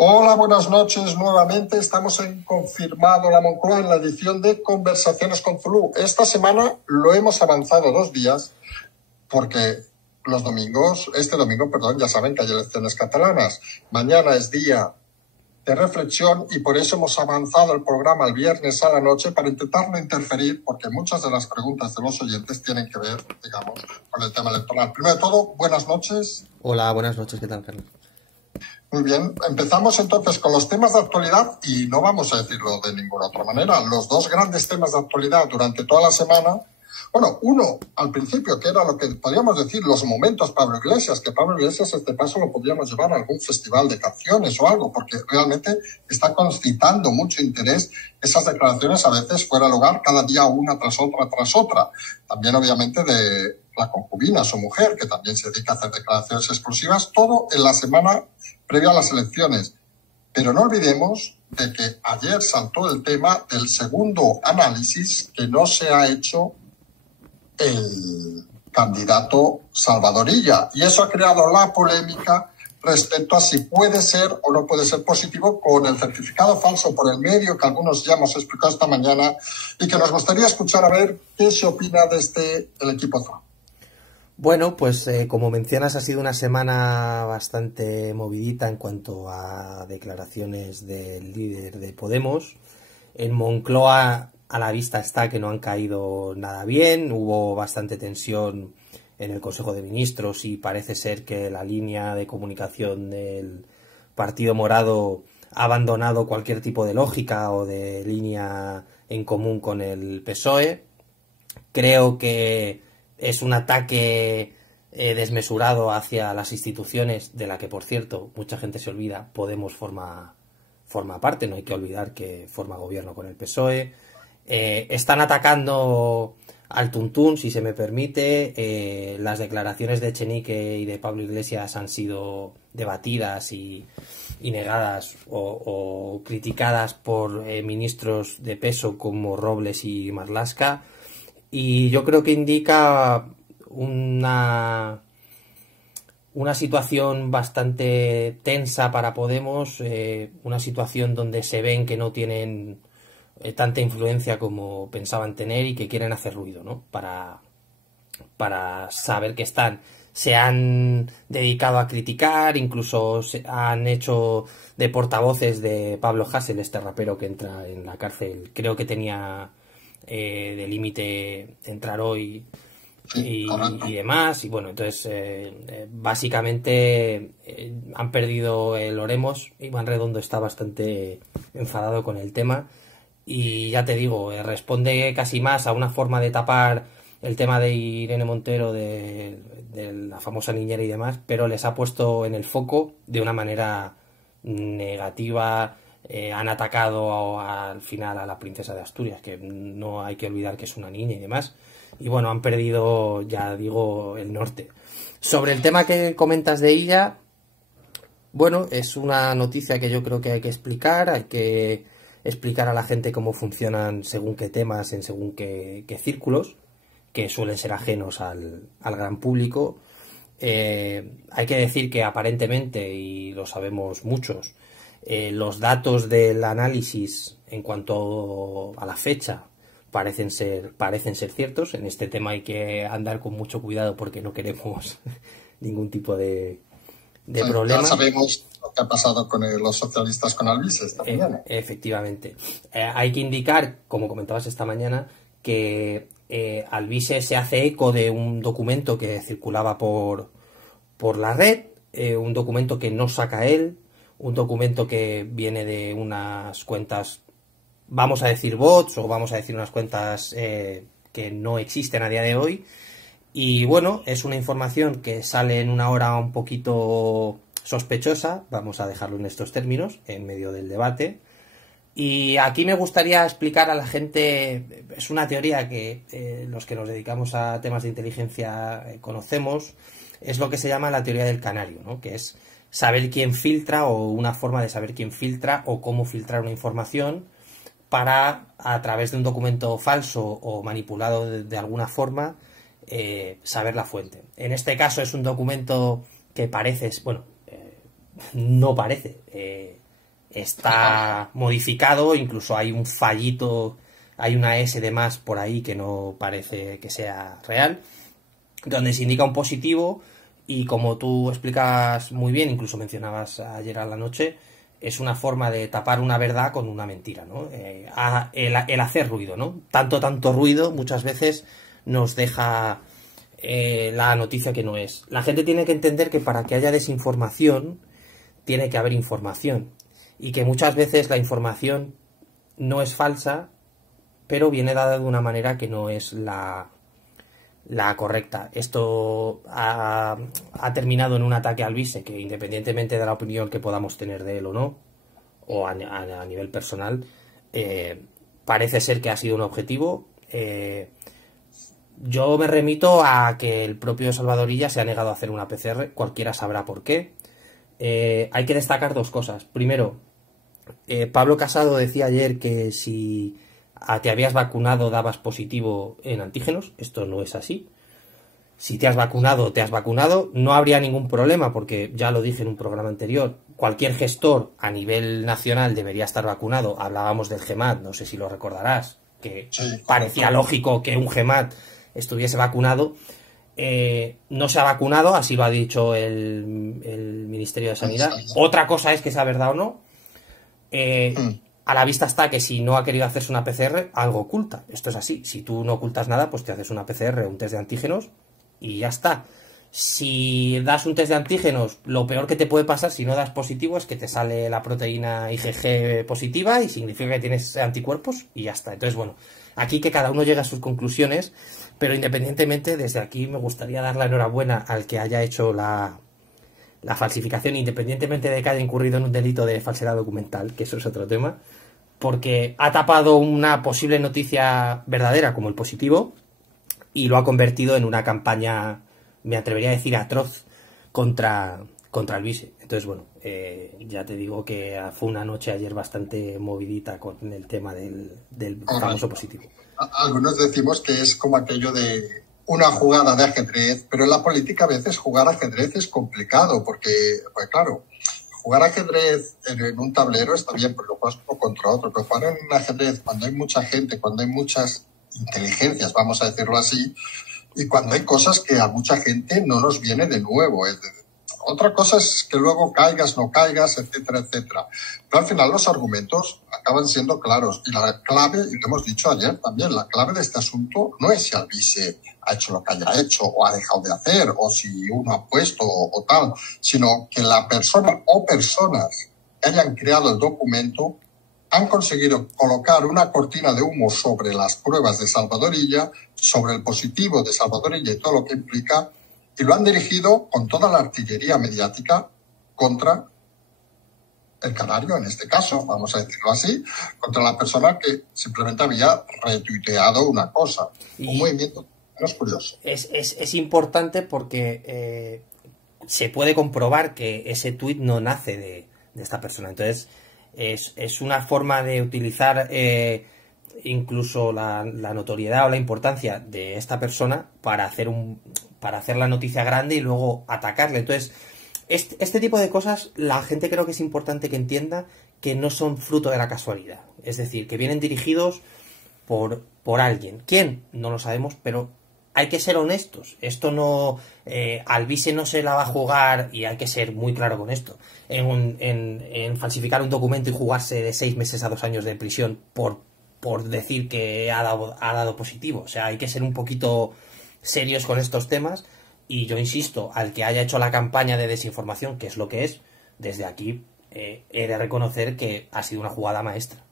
Hola, buenas noches. Nuevamente estamos en Confirmado la Moncloa en la edición de Conversaciones con Zulú. Esta semana lo hemos avanzado 2 días porque este domingo, ya saben que hay elecciones catalanas. Mañana es día de reflexión y por eso hemos avanzado el programa el viernes a la noche para intentar no interferir, porque muchas de las preguntas de los oyentes tienen que ver, digamos, con el tema electoral. Primero de todo, buenas noches. Hola, buenas noches. ¿Qué tal, Carlos? Muy bien, empezamos entonces con los temas de actualidad y no vamos a decirlo de ninguna otra manera. Los 2 grandes temas de actualidad durante toda la semana, bueno, uno al principio, que era lo que podríamos decir los momentos Pablo Iglesias, que Pablo Iglesias este paso lo podríamos llevar a algún festival de canciones o algo, porque realmente está concitando mucho interés esas declaraciones, a veces fuera de lugar, cada día una tras otra. También obviamente de la concubina, su mujer, que también se dedica a hacer declaraciones explosivas, todo en la semana previo a las elecciones. Pero no olvidemos de que ayer saltó el tema del segundo análisis que no se ha hecho el candidato Salvador Illa. Y eso ha creado la polémica respecto a si puede ser o no puede ser positivo con el certificado falso por el medio, que algunos ya hemos explicado esta mañana, y que nos gustaría escuchar a ver qué se opina de el equipo Zulú. Bueno, pues como mencionas, ha sido una semana bastante movidita en cuanto a declaraciones del líder de Podemos. En Moncloa a la vista está que no han caído nada bien, hubo bastante tensión en el Consejo de Ministros y parece ser que la línea de comunicación del Partido Morado ha abandonado cualquier tipo de lógica o de línea en común con el PSOE. Creo que es un ataque desmesurado hacia las instituciones, de la que, por cierto, mucha gente se olvida. Podemos forma parte, no hay que olvidar que forma gobierno con el PSOE. Están atacando al tuntún, si se me permite. Las declaraciones de Echenique y de Pablo Iglesias han sido debatidas y negadas o criticadas por ministros de peso como Robles y Marlaska. Y yo creo que indica una situación bastante tensa para Podemos, una situación donde se ven que no tienen tanta influencia como pensaban tener y que quieren hacer ruido, ¿no? Para saber que se han dedicado a criticar, incluso se han hecho de portavoces de Pablo Hasél, este rapero que entra en la cárcel. Creo que tenía de límite entrar hoy y demás, y bueno, entonces básicamente han perdido el oremos. Iván Redondo está bastante enfadado con el tema y ya te digo, responde casi más a una forma de tapar el tema de Irene Montero, de la famosa niñera y demás, pero les ha puesto en el foco de una manera negativa. Han atacado al final a la princesa de Asturias, que no hay que olvidar que es una niña y demás, y bueno, han perdido, ya digo, el norte. Sobre el tema que comentas de ella, bueno, es una noticia que yo creo que hay que explicar a la gente cómo funcionan según qué temas, en según qué círculos, que suelen ser ajenos al gran público. Hay que decir que aparentemente, y lo sabemos muchos, los datos del análisis en cuanto a la fecha parecen ser ciertos. En este tema hay que andar con mucho cuidado porque no queremos ningún tipo de problema. Ya sabemos lo que ha pasado con los socialistas con Albises también. Efectivamente. Hay que indicar, como comentabas esta mañana, que Albises se hace eco de un documento que circulaba por la red, un documento que no saca él, un documento que viene de unas cuentas, vamos a decir bots, o vamos a decir unas cuentas que no existen a día de hoy. Y bueno, es una información que sale en una hora un poquito sospechosa, vamos a dejarlo en estos términos, en medio del debate. Y aquí me gustaría explicar a la gente, es una teoría que los que nos dedicamos a temas de inteligencia conocemos, es lo que se llama la teoría del canario, ¿no? Que es saber quién filtra, o una forma de saber quién filtra o cómo filtrar una información para, a través de un documento falso o manipulado de alguna forma, saber la fuente. En este caso es un documento que parece, bueno, no parece, está modificado, incluso hay un fallito, hay una S de más por ahí que no parece que sea real, donde se indica un positivo y como tú explicas muy bien, incluso mencionabas ayer a la noche, es una forma de tapar una verdad con una mentira, ¿no? El hacer ruido, ¿no? Tanto ruido muchas veces nos deja la noticia que no es. La gente tiene que entender que para que haya desinformación tiene que haber información y que muchas veces la información no es falsa, pero viene dada de una manera que no es la correcta. Esto ha terminado en un ataque al vice, que independientemente de la opinión que podamos tener de él o no, o a nivel personal, parece ser que ha sido un objetivo. Yo me remito a que el propio Salvador Illa se ha negado a hacer una PCR, cualquiera sabrá por qué. Hay que destacar dos cosas. Primero, Pablo Casado decía ayer que si te habías vacunado dabas positivo en antígenos. Esto no es así. Si te has vacunado, no habría ningún problema, porque ya lo dije en un programa anterior, cualquier gestor a nivel nacional debería estar vacunado. Hablábamos del GEMAT, no sé si lo recordarás, que parecía lógico que un GEMAT estuviese vacunado. No se ha vacunado, así lo ha dicho el Ministerio de Sanidad. Otra cosa es que sea verdad o no. A la vista está que si no ha querido hacerse una PCR, algo oculta. Esto es así. Si tú no ocultas nada, pues te haces una PCR o un test de antígenos y ya está. Si das un test de antígenos, lo peor que te puede pasar si no das positivo es que te sale la proteína IgG positiva y significa que tienes anticuerpos y ya está. Entonces, bueno, aquí que cada uno llegue a sus conclusiones, pero independientemente, desde aquí me gustaría dar la enhorabuena al que haya hecho la falsificación, independientemente de que haya incurrido en un delito de falsedad documental, que eso es otro tema, porque ha tapado una posible noticia verdadera como el positivo y lo ha convertido en una campaña, me atrevería a decir, atroz contra el vice. Entonces, bueno, ya te digo que fue una noche ayer bastante movidita con el tema del famoso positivo. Algunos decimos que es como aquello de una jugada de ajedrez, pero en la política a veces jugar ajedrez es complicado, porque, pues claro, jugar ajedrez en un tablero está bien, pero lo juegas uno contra otro, pero jugar en un ajedrez cuando hay mucha gente, cuando hay muchas inteligencias, vamos a decirlo así, y cuando hay cosas que a mucha gente no nos viene de nuevo. Otra cosa es que luego caigas, no caigas, etcétera, etcétera. Pero al final los argumentos acaban siendo claros. Y la clave, y lo hemos dicho ayer también, la clave de este asunto no es si el vice ha hecho lo que haya hecho o ha dejado de hacer, o si uno ha puesto o tal, sino que la persona o personas que hayan creado el documento han conseguido colocar una cortina de humo sobre las pruebas de Salvador Illa, sobre el positivo de Salvador Illa y todo lo que implica, y lo han dirigido con toda la artillería mediática contra el canario, en este caso, vamos a decirlo así, contra la persona que simplemente había retuiteado una cosa. Un movimiento menos curioso. Es importante porque se puede comprobar que ese tuit no nace de esta persona. Entonces, es una forma de utilizar incluso la notoriedad o la importancia de esta persona para hacer la noticia grande y luego atacarle. Entonces, este tipo de cosas, la gente creo que es importante que entienda que no son fruto de la casualidad. Es decir, que vienen dirigidos por alguien. ¿Quién? No lo sabemos, pero hay que ser honestos. Esto no... al vice no se la va a jugar, y hay que ser muy claro con esto, en falsificar un documento y jugarse de 6 meses a 2 años de prisión por decir que ha dado positivo. O sea, hay que ser un poquito serios con estos temas. Y yo insisto, al que haya hecho la campaña de desinformación, que es lo que es, desde aquí he de reconocer que ha sido una jugada maestra.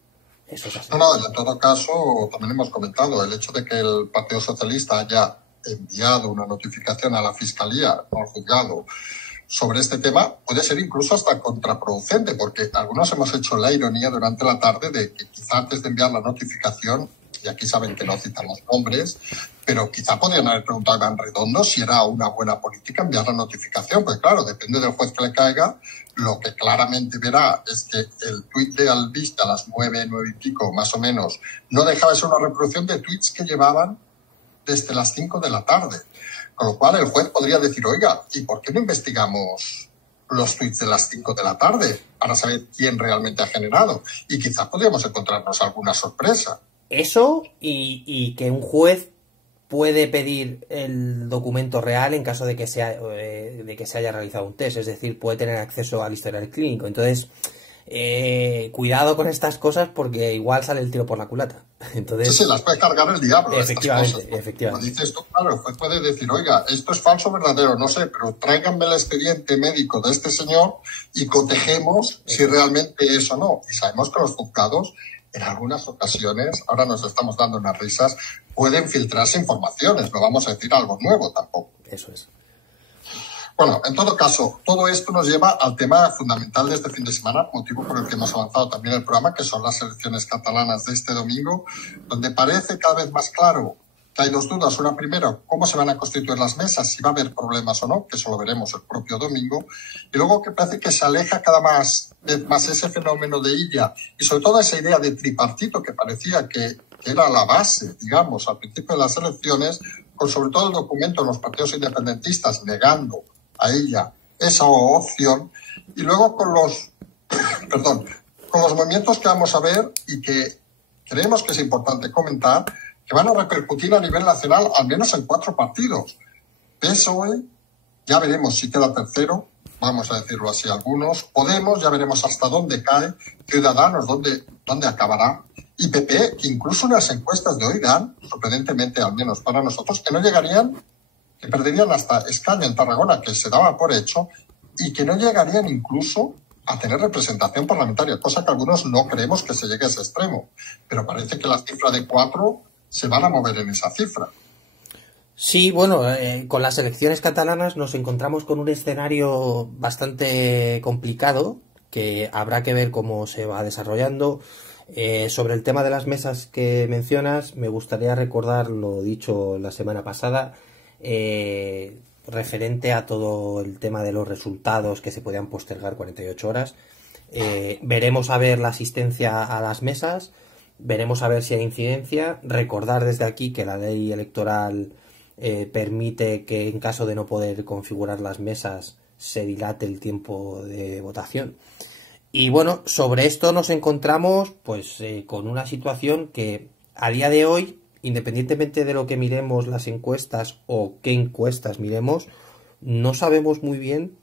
Eso es así. No, en todo caso, también hemos comentado el hecho de que el Partido Socialista haya enviado una notificación a la Fiscalía, no al juzgado, sobre este tema, puede ser incluso hasta contraproducente, porque algunos hemos hecho la ironía durante la tarde de que quizá antes de enviar la notificación, y aquí saben que no citan los nombres, pero quizá podrían haber preguntado a Iván Redondo si era una buena política enviar la notificación, porque claro, depende del juez que le caiga. Lo que claramente verá es que el tuit de Albiste a las 9 y pico, más o menos, no dejaba de ser una reproducción de tuits que llevaban desde las 5 de la tarde. Con lo cual el juez podría decir, oiga, ¿y por qué no investigamos los tweets de las 5 de la tarde para saber quién realmente ha generado. Y quizás podríamos encontrarnos alguna sorpresa. Eso y que un juez puede pedir el documento real en caso de que se haya realizado un test. Es decir, puede tener acceso al historial clínico. Entonces, cuidado con estas cosas porque igual sale el tiro por la culata. Entonces, sí, las puede cargar el diablo. Efectivamente, estas cosas. efectivamente. Como dices tú, claro, el juez puede decir, oiga, esto es falso o verdadero, no sé, pero tráiganme el expediente médico de este señor y cotejemos si realmente es o no. Y sabemos que los juzgados, en algunas ocasiones, ahora nos estamos dando unas risas, pueden filtrarse informaciones, no vamos a decir algo nuevo tampoco. Eso es. Bueno, en todo caso, todo esto nos lleva al tema fundamental de este fin de semana, motivo por el que hemos avanzado también el programa, que son las elecciones catalanas de este domingo, donde parece cada vez más claro que hay dos dudas. Una, primero, cómo se van a constituir las mesas, si va a haber problemas o no, que eso lo veremos el propio domingo. Y luego que parece que se aleja cada vez más ese fenómeno de Illa y sobre todo esa idea de tripartito que parecía que era la base, digamos, al principio de las elecciones, con sobre todo el documento de los partidos independentistas negando a ella esa opción, y luego con los movimientos que vamos a ver y que creemos que es importante comentar, que van a repercutir a nivel nacional al menos en 4 partidos. PSOE, ya veremos si queda tercero, vamos a decirlo así algunos, Podemos, ya veremos hasta dónde cae, Ciudadanos, dónde acabará, y PP, que incluso en las encuestas de hoy dan, sorprendentemente al menos para nosotros, que no llegarían, que perderían hasta escaño en Tarragona, que se daba por hecho, y que no llegarían incluso a tener representación parlamentaria, cosa que algunos no creemos que se llegue a ese extremo. Pero parece que la cifra de 4 se van a mover en esa cifra. Sí, bueno, con las elecciones catalanas nos encontramos con un escenario bastante complicado, que habrá que ver cómo se va desarrollando. Sobre el tema de las mesas que mencionas, me gustaría recordar lo dicho la semana pasada, referente a todo el tema de los resultados que se podían postergar 48 horas. Veremos a ver la asistencia a las mesas, veremos a ver si hay incidencia. Recordar desde aquí que la ley electoral permite que en caso de no poder configurar las mesas se dilate el tiempo de votación. Y bueno, sobre esto nos encontramos pues con una situación que a día de hoy, independientemente de lo que miremos las encuestas o qué encuestas miremos, no sabemos muy bien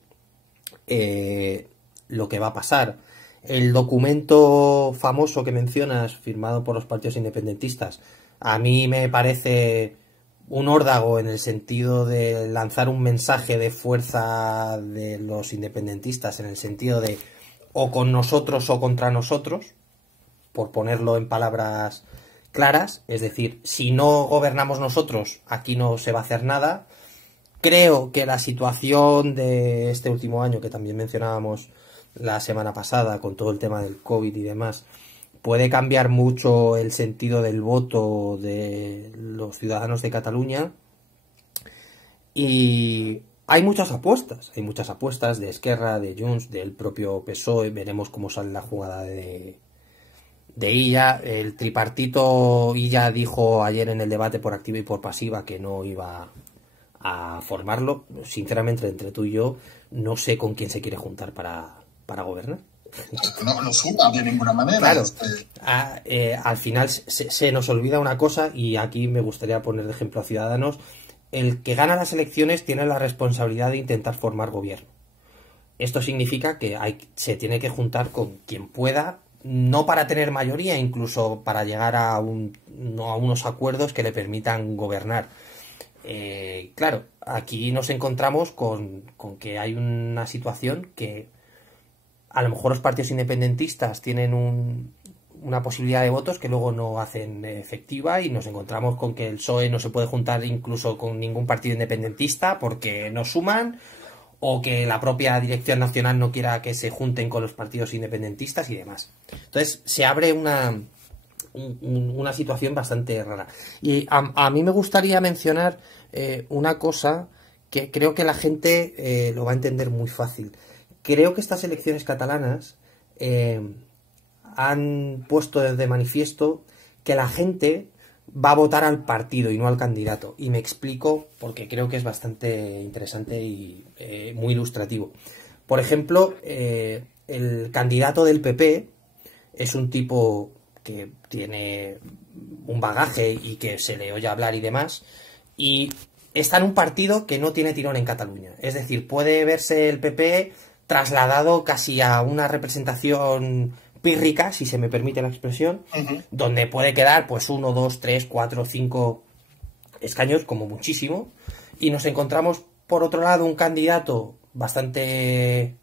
lo que va a pasar. El documento famoso que mencionas, firmado por los partidos independentistas, a mí me parece un órdago en el sentido de lanzar un mensaje de fuerza de los independentistas, en el sentido de o con nosotros o contra nosotros, por ponerlo en palabras claras. Es decir, si no gobernamos nosotros, aquí no se va a hacer nada. Creo que la situación de este último año, que también mencionábamos la semana pasada, con todo el tema del COVID y demás, puede cambiar mucho el sentido del voto de los ciudadanos de Cataluña. Y hay muchas apuestas de Esquerra, de Junts, del propio PSOE. Veremos cómo sale la jugada de Illa. El tripartito, Illa dijo ayer en el debate por activa y por pasiva que no iba a formarlo. Sinceramente, entre tú y yo, no sé con quién se quiere juntar para gobernar. No suma de ninguna manera. Claro, al final se nos olvida una cosa, y aquí me gustaría poner de ejemplo a Ciudadanos. El que gana las elecciones tiene la responsabilidad de intentar formar gobierno. Esto significa que se tiene que juntar con quien pueda, no para tener mayoría, incluso para llegar a unos acuerdos que le permitan gobernar. Claro, aquí nos encontramos con que hay una situación que a lo mejor los partidos independentistas tienen una posibilidad de votos que luego no hacen efectiva, y nos encontramos con que el PSOE no se puede juntar incluso con ningún partido independentista porque no suman, o que la propia dirección nacional no quiera que se junten con los partidos independentistas y demás. Entonces se abre una situación bastante rara. Y a mí me gustaría mencionar una cosa que creo que la gente lo va a entender muy fácil. Creo que estas elecciones catalanas han puesto de manifiesto que la gente va a votar al partido y no al candidato. Y me explico porque creo que es bastante interesante y muy ilustrativo. Por ejemplo, el candidato del PP es un tipo que tiene un bagaje y que se le oye hablar y demás, y está en un partido que no tiene tirón en Cataluña. Es decir, puede verse el PP trasladado casi a una representación pírrica, si se me permite la expresión, donde puede quedar pues 1, 2, 3, 4, 5 escaños, como muchísimo, y nos encontramos, por otro lado, un candidato bastante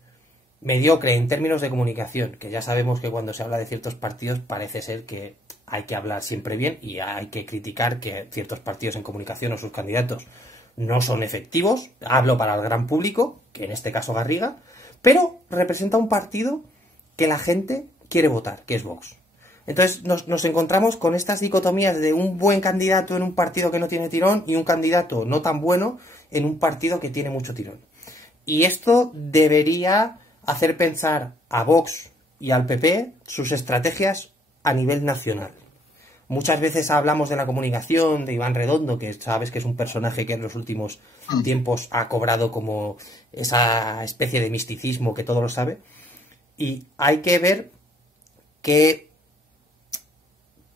mediocre en términos de comunicación, que ya sabemos que cuando se habla de ciertos partidos parece ser que hay que hablar siempre bien y hay que criticar que ciertos partidos en comunicación o sus candidatos no son efectivos. Hablo para el gran público, que en este caso Garriga, pero representa un partido que la gente quiere votar, que es Vox. Entonces nos encontramos con estas dicotomías de un buen candidato en un partido que no tiene tirón y un candidato no tan bueno en un partido que tiene mucho tirón. Y esto debería hacer pensar a Vox y al PP sus estrategias a nivel nacional. Muchas veces hablamos de la comunicación de Iván Redondo, que sabes que es un personaje que en los últimos tiempos ha cobrado como esa especie de misticismo que todo lo sabe. Y hay que ver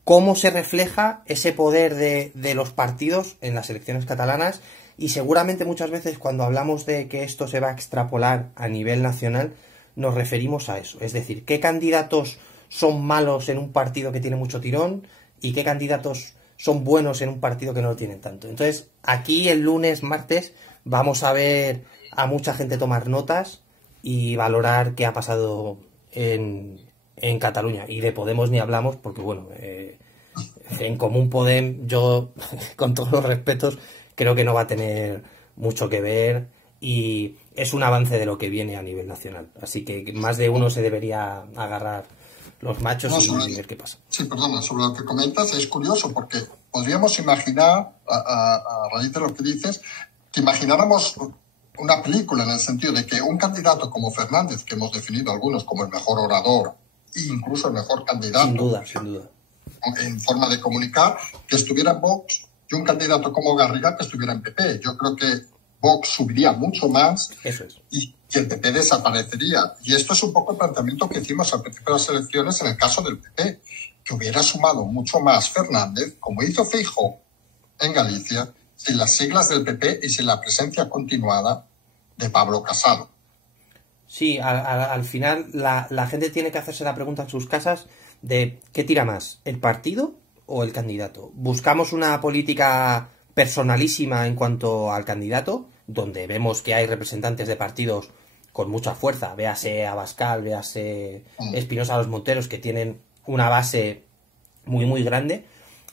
cómo se refleja ese poder de los partidos en las elecciones catalanas, y seguramente muchas veces cuando hablamos de que esto se va a extrapolar a nivel nacional nos referimos a eso. Es decir, qué candidatos son malos en un partido que tiene mucho tirón y qué candidatos son buenos en un partido que no lo tienen tanto. Entonces, aquí el lunes, martes, vamos a ver a mucha gente tomar notas y valorar qué ha pasado en Cataluña. Y de Podemos ni hablamos porque, bueno, en Común Podem, yo, con todos los respetos, creo que no va a tener mucho que ver y es un avance de lo que viene a nivel nacional. Así que más de uno se debería agarrar los machos y ver qué pasa. Sí, perdona, sobre lo que comentas es curioso porque podríamos imaginar, a raíz de lo que dices, que imagináramos una película en el sentido de que un candidato como Fernández, que hemos definido algunos como el mejor orador e incluso el mejor candidato, sin duda, en forma de comunicar, que estuviera en Vox, y un candidato como Garriga que estuviera en PP. Yo creo que Vox subiría mucho más. Eso es. Y el PP desaparecería. Y esto es un poco el planteamiento que hicimos al principio de las elecciones en el caso del PP, que hubiera sumado mucho más Fernández, como hizo Feijóo en Galicia, sin las siglas del PP y sin la presencia continuada de Pablo Casado. Sí, al final la gente tiene que hacerse la pregunta en sus casas de ¿qué tira más? ¿El partido o el candidato? ¿Buscamos una política personalísima en cuanto al candidato, donde vemos que hay representantes de partidos con mucha fuerza, véase Abascal, véase Espinosa Los Monteros, que tienen una base muy muy grande,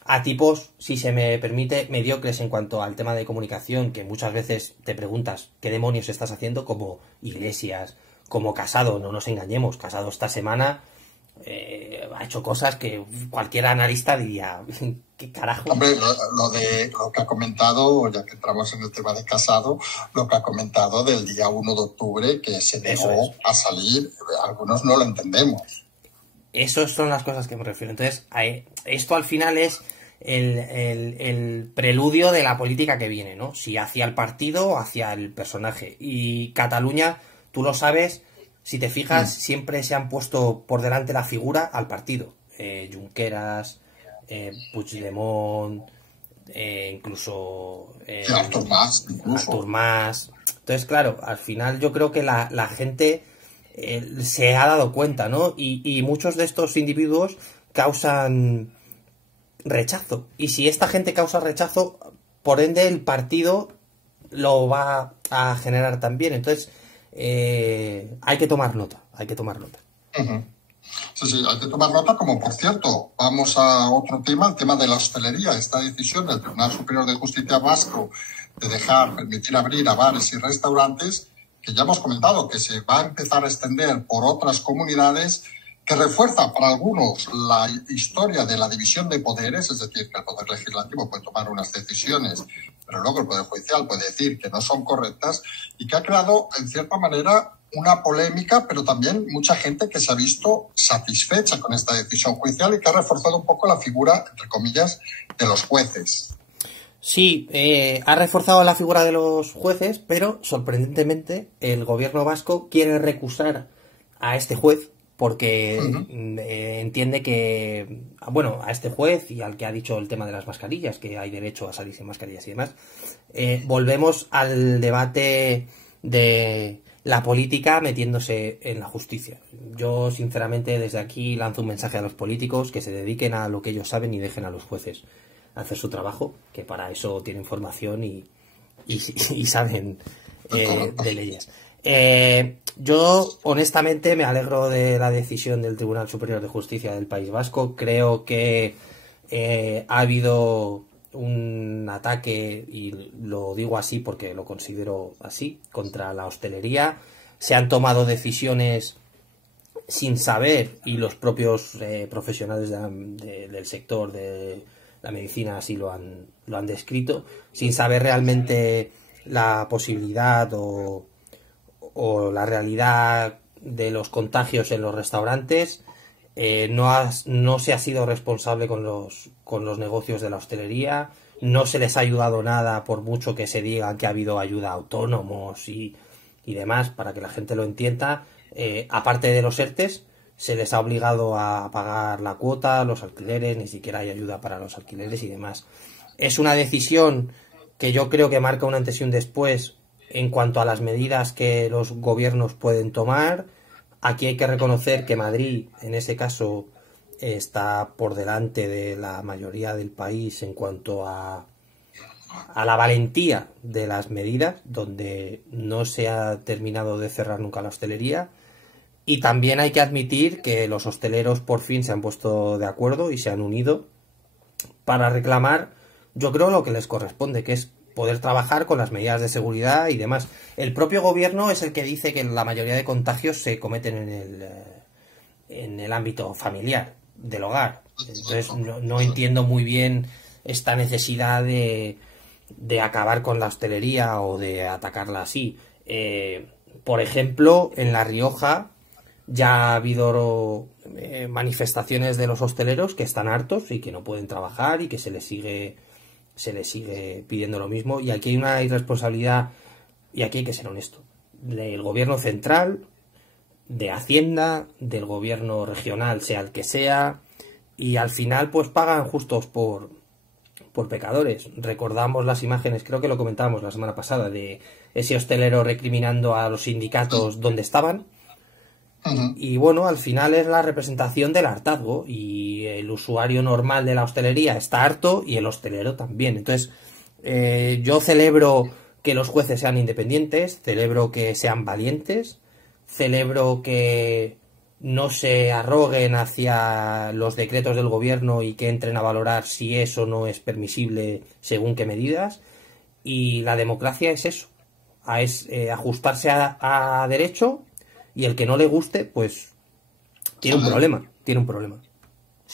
a tipos, si se me permite, mediocres en cuanto al tema de comunicación, que muchas veces te preguntas qué demonios estás haciendo, como Iglesias, como Casado? No nos engañemos, Casado esta semana ha hecho cosas que cualquier analista diría, ¿qué carajo? Hombre, lo que ha comentado, ya que entramos en el tema de Casado, lo que ha comentado del día 1 de octubre, que se negó a salir, algunos no lo entendemos. Esas son las cosas que me refiero. Entonces, esto al final es el preludio de la política que viene, ¿no? Si hacia el partido o hacia el personaje. Y Cataluña, tú lo sabes, si te fijas, siempre se han puesto por delante la figura al partido. Junqueras, Puigdemont, incluso Artur Mas. Entonces, claro, al final yo creo que la gente se ha dado cuenta, ¿no? Y muchos de estos individuos causan rechazo. Y si esta gente causa rechazo, por ende el partido lo va a generar también. Entonces, hay que tomar nota. Uh-huh. Sí, hay que tomar nota, como por cierto, vamos a otro tema, el tema de la hostelería. Esta decisión del Tribunal Superior de Justicia Vasco de permitir abrir a bares y restaurantes, que ya hemos comentado que se va a empezar a extender por otras comunidades, que refuerza para algunos la historia de la división de poderes, es decir, que el Poder Legislativo puede tomar unas decisiones, pero luego el Poder Judicial puede decir que no son correctas, y que ha creado, en cierta manera, una polémica, pero también mucha gente que se ha visto satisfecha con esta decisión judicial y que ha reforzado un poco la figura, entre comillas, de los jueces. Sí, ha reforzado la figura de los jueces, pero sorprendentemente el gobierno vasco quiere recusar a este juez porque entiende que, bueno, a este juez y al que ha dicho el tema de las mascarillas, que hay derecho a salir sin mascarillas y demás, volvemos al debate de la política metiéndose en la justicia. Yo, sinceramente, desde aquí lanzo un mensaje a los políticos que se dediquen a lo que ellos saben y dejen a los jueces hacer su trabajo, que para eso tienen formación y saben de leyes. Yo honestamente me alegro de la decisión del Tribunal Superior de Justicia del País Vasco. Creo que ha habido un ataque, y lo digo así porque lo considero así, contra la hostelería. Se han tomado decisiones sin saber, y los propios profesionales del sector de la medicina así lo han descrito, sin saber realmente la posibilidad o la realidad de los contagios en los restaurantes. No se ha sido responsable con los negocios de la hostelería, no se les ha ayudado nada, por mucho que se diga que ha habido ayuda a autónomos y demás, para que la gente lo entienda. Aparte de los ERTES, se les ha obligado a pagar la cuota, los alquileres, ni siquiera hay ayuda para los alquileres y demás. Es una decisión que yo creo que marca un antes y un después en cuanto a las medidas que los gobiernos pueden tomar. Aquí hay que reconocer que Madrid, en ese caso, está por delante de la mayoría del país en cuanto a la valentía de las medidas, donde no se ha terminado de cerrar nunca la hostelería. Y también hay que admitir que los hosteleros por fin se han puesto de acuerdo y se han unido para reclamar, yo creo, lo que les corresponde, que es poder trabajar con las medidas de seguridad y demás. El propio gobierno es el que dice que la mayoría de contagios se cometen en el ámbito familiar, del hogar. Entonces no entiendo muy bien esta necesidad de acabar con la hostelería o de atacarla así. Por ejemplo, en La Rioja ya ha habido manifestaciones de los hosteleros que están hartos y que no pueden trabajar y que se les sigue pidiendo lo mismo. Y aquí hay una irresponsabilidad, y aquí hay que ser honesto, del gobierno central, de Hacienda, del gobierno regional, sea el que sea, y al final pues pagan justos por pecadores. Recordamos las imágenes, creo que lo comentábamos la semana pasada, de ese hostelero recriminando a los sindicatos donde estaban. Y bueno, al final es la representación del hartazgo, y el usuario normal de la hostelería está harto y el hostelero también. Entonces, yo celebro que los jueces sean independientes, celebro que sean valientes, celebro que no se arroguen hacia los decretos del gobierno y que entren a valorar si eso no es permisible según qué medidas. Y la democracia es eso, es ajustarse a derecho. Y el que no le guste, pues tiene un problema.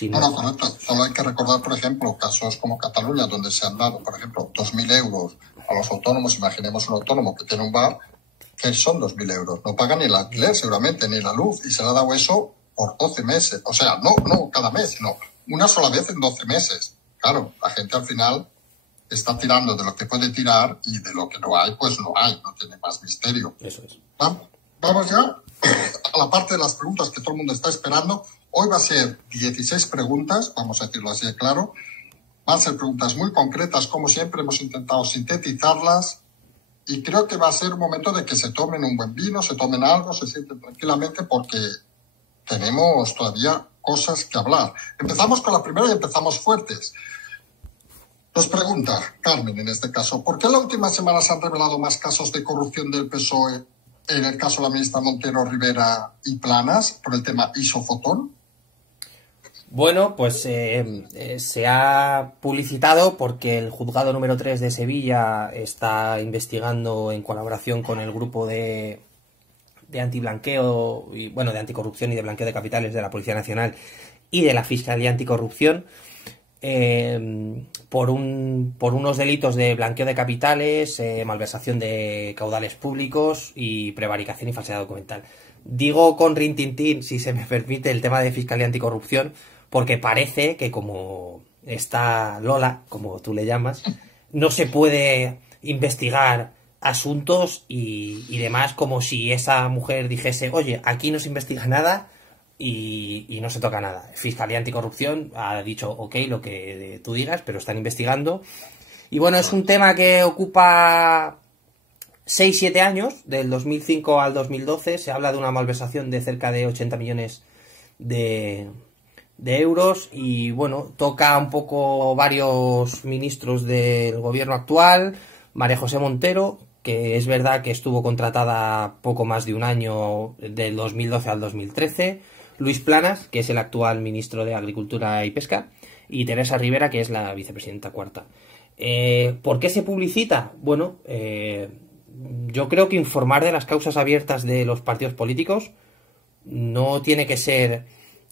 No, correcto. Solo hay que recordar, por ejemplo, casos como Cataluña, donde se han dado, por ejemplo, 2.000 euros a los autónomos. Imaginemos un autónomo que tiene un bar, que son 2.000 euros. No paga ni el alquiler, seguramente, ni la luz. Y se le ha dado eso por 12 meses. O sea, no cada mes, sino una sola vez en 12 meses. Claro, la gente al final está tirando de lo que puede tirar, y de lo que no hay, pues no hay. No tiene más misterio. Eso es. Vamos ya a la parte de las preguntas que todo el mundo está esperando. Hoy va a ser 16 preguntas, vamos a decirlo así de claro. Van a ser preguntas muy concretas, como siempre. Hemos intentado sintetizarlas, y creo que va a ser un momento de que se tomen un buen vino, se tomen algo, se sienten tranquilamente, porque tenemos todavía cosas que hablar. Empezamos con la primera y empezamos fuertes. Nos pregunta Carmen, en este caso, ¿por qué en la última semana se han revelado más casos de corrupción del PSOE en el caso de la ministra Montero, Rivera y Planas, por el tema Isofotón? Bueno, pues se ha publicitado porque el juzgado número 3 de Sevilla está investigando, en colaboración con el grupo de antiblanqueo, y bueno, de anticorrupción y de blanqueo de capitales de la Policía Nacional y de la Fiscalía Anticorrupción, por unos delitos de blanqueo de capitales, malversación de caudales públicos y prevaricación y falsedad documental. Digo con rintintín, si se me permite, el tema de Fiscalía Anticorrupción, porque parece que, como está Lola, como tú le llamas, no se puede investigar asuntos y demás, como si esa mujer dijese, oye, aquí no se investiga nada y no se toca nada. Fiscalía Anticorrupción ha dicho, ok, lo que tú digas, pero están investigando. Y bueno, es un tema que ocupa 6-7 años, del 2005 al 2012. Se habla de una malversación de cerca de 80 millones de euros y bueno, toca un poco varios ministros del gobierno actual. María José Montero, que es verdad que estuvo contratada poco más de un año, del 2012 al 2013. Luis Planas, que es el actual ministro de Agricultura y Pesca. Y Teresa Rivera, que es la vicepresidenta cuarta. ¿Por qué se publicita? Bueno, yo creo que informar de las causas abiertas de los partidos políticos no tiene que ser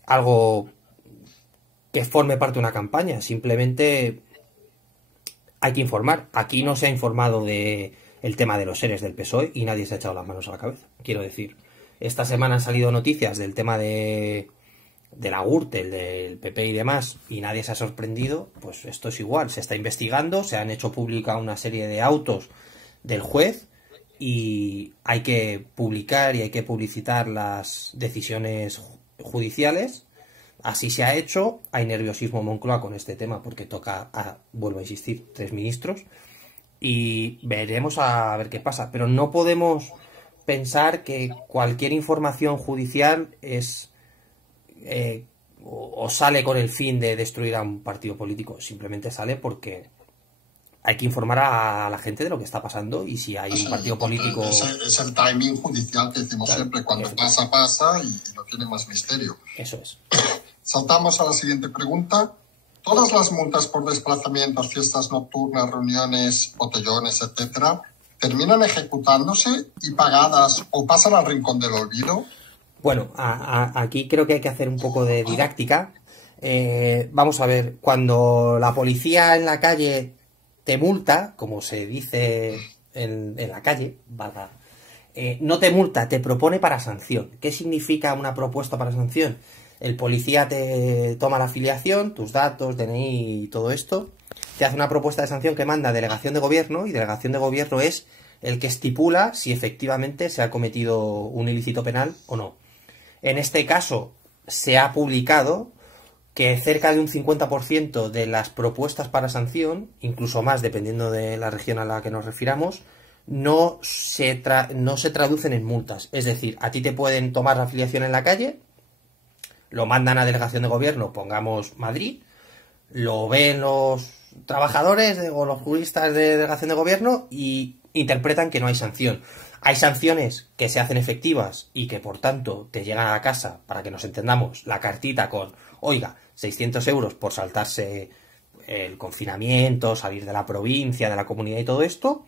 algo que forme parte de una campaña, simplemente hay que informar. Aquí no se ha informado de el tema de los seres del PSOE y nadie se ha echado las manos a la cabeza. Quiero decir, esta semana han salido noticias del tema de la Gürtel, del PP y demás, y nadie se ha sorprendido. Pues esto es igual, se está investigando, se han hecho pública una serie de autos del juez y hay que publicar y hay que publicitar las decisiones judiciales. Así se ha hecho. Hay nerviosismo en Moncloa con este tema porque toca, vuelvo a insistir, 3 ministros y veremos a ver qué pasa. Pero no podemos pensar que cualquier información judicial es o sale con el fin de destruir a un partido político. Simplemente sale porque hay que informar a la gente de lo que está pasando y si hay un partido político... Es el timing judicial que decimos, claro, siempre. Cuando pasa y no tiene más misterio. Eso es. Saltamos a la siguiente pregunta. ¿Todas las multas por desplazamientos, fiestas nocturnas, reuniones, botellones, etcétera, terminan ejecutándose y pagadas o pasan al rincón del olvido? Bueno, aquí creo que hay que hacer un poco de didáctica. Vamos a ver, cuando la policía en la calle te multa, como se dice en la calle, no te multa, te propone para sanción. ¿Qué significa una propuesta para sanción? El policía te toma la afiliación, tus datos, DNI y todo esto, te hace una propuesta de sanción que manda a delegación de gobierno, y delegación de gobierno es el que estipula si efectivamente se ha cometido un ilícito penal o no. En este caso se ha publicado que cerca de un 50% de las propuestas para sanción, incluso más dependiendo de la región a la que nos refiramos, no se traducen en multas. Es decir, a ti te pueden tomar la afiliación en la calle, lo mandan a delegación de gobierno, pongamos Madrid, lo ven los trabajadores o los juristas de delegación de gobierno y interpretan que no hay sanción. Hay sanciones que se hacen efectivas y que por tanto te llegan a la casa, para que nos entendamos, la cartita con, oiga, 600 euros por saltarse el confinamiento, salir de la provincia, de la comunidad y todo esto,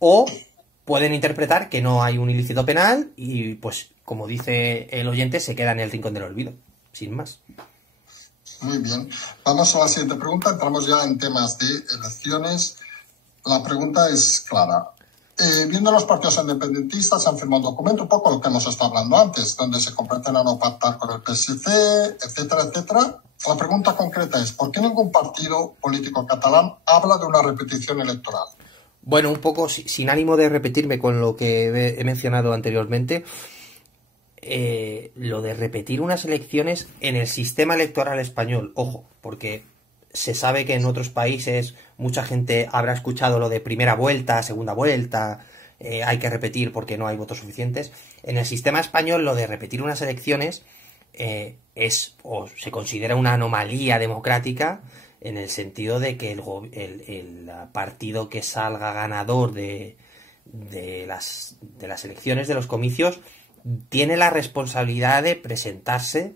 o pueden interpretar que no hay un ilícito penal y pues, como dice el oyente, se queda en el rincón del olvido, sin más. Muy bien. Vamos a la siguiente pregunta. Entramos ya en temas de elecciones. La pregunta es clara. Viendo los partidos independentistas, han firmado un documento, un poco lo que hemos estado hablando antes, donde se comprometen a no pactar con el PSC, etcétera, etcétera. La pregunta concreta es, ¿por qué ningún partido político catalán habla de una repetición electoral? Bueno, un poco sin ánimo de repetirme con lo que he mencionado anteriormente, lo de repetir unas elecciones en el sistema electoral español, ojo, porque se sabe que en otros países mucha gente habrá escuchado lo de primera vuelta, segunda vuelta, hay que repetir porque no hay votos suficientes. En el sistema español lo de repetir unas elecciones es o se considera una anomalía democrática, en el sentido de que el partido que salga ganador de las elecciones, de los comicios, tiene la responsabilidad de presentarse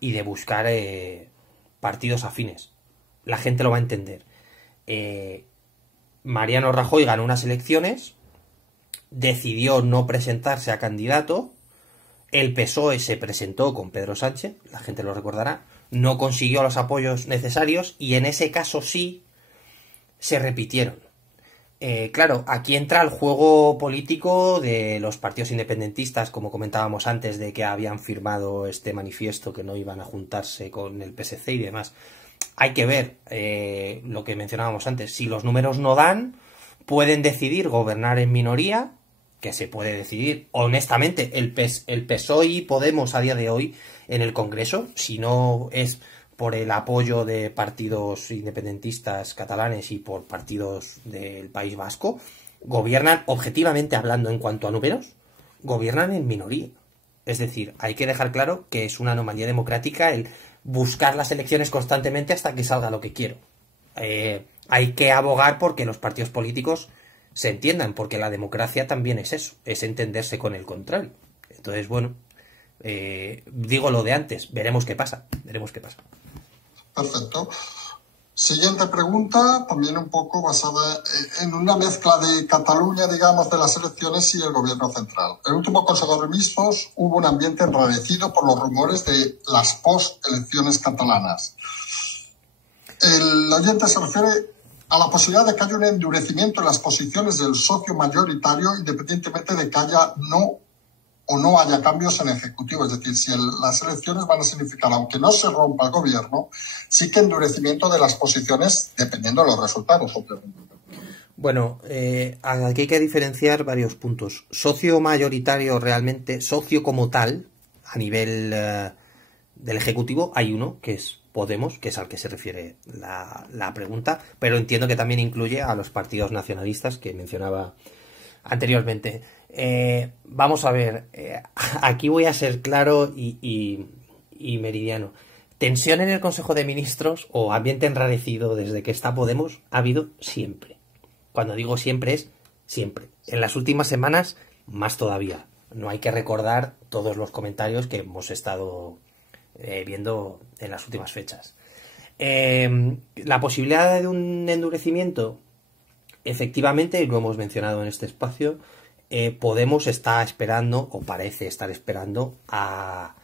y de buscar partidos afines. La gente lo va a entender. Mariano Rajoy ganó unas elecciones, decidió no presentarse a candidato, el PSOE se presentó con Pedro Sánchez, la gente lo recordará, no consiguió los apoyos necesarios y en ese caso sí se repitieron. Claro, aquí entra el juego político de los partidos independentistas, como comentábamos antes, de que habían firmado este manifiesto que no iban a juntarse con el PSC y demás. hay que ver lo que mencionábamos antes. Si los números no dan, pueden decidir gobernar en minoría, que se puede decidir honestamente el PSOE y Podemos a día de hoy en el Congreso, si no es por el apoyo de partidos independentistas catalanes y por partidos del País Vasco, gobiernan, objetivamente hablando en cuanto a números, gobiernan en minoría. Es decir, hay que dejar claro que es una anomalía democrática el buscar las elecciones constantemente hasta que salga lo que quiero. Hay que abogar porque los partidos políticos se entiendan, porque la democracia también es eso, es entenderse con el contrario. Entonces, bueno, digo lo de antes, veremos qué pasa. Perfecto. Siguiente pregunta, también un poco basada en una mezcla de Cataluña, digamos, de las elecciones y el gobierno central. En el último Consejo de Ministros hubo un ambiente enrarecido por los rumores de las post-elecciones catalanas. El oyente se refiere a la posibilidad de que haya un endurecimiento en las posiciones del socio mayoritario, independientemente de que haya no haya cambios en Ejecutivo. Es decir, si las elecciones van a significar, aunque no se rompa el gobierno, sí que endurecimiento de las posiciones dependiendo de los resultados, obviamente. Bueno, aquí hay que diferenciar varios puntos. Socio mayoritario realmente, socio como tal, a nivel del Ejecutivo, hay uno, que es Podemos, que es al que se refiere la pregunta, pero entiendo que también incluye a los partidos nacionalistas que mencionaba anteriormente. Vamos a ver, aquí voy a ser claro y meridiano. Tensión en el Consejo de Ministros o ambiente enrarecido desde que está Podemos ha habido siempre. Cuando digo siempre es siempre. En las últimas semanas, más todavía. No hay que recordar todos los comentarios que hemos estado viendo en las últimas fechas. La posibilidad de un endurecimiento, efectivamente, y lo hemos mencionado en este espacio, Podemos está esperando, o parece estar esperando, a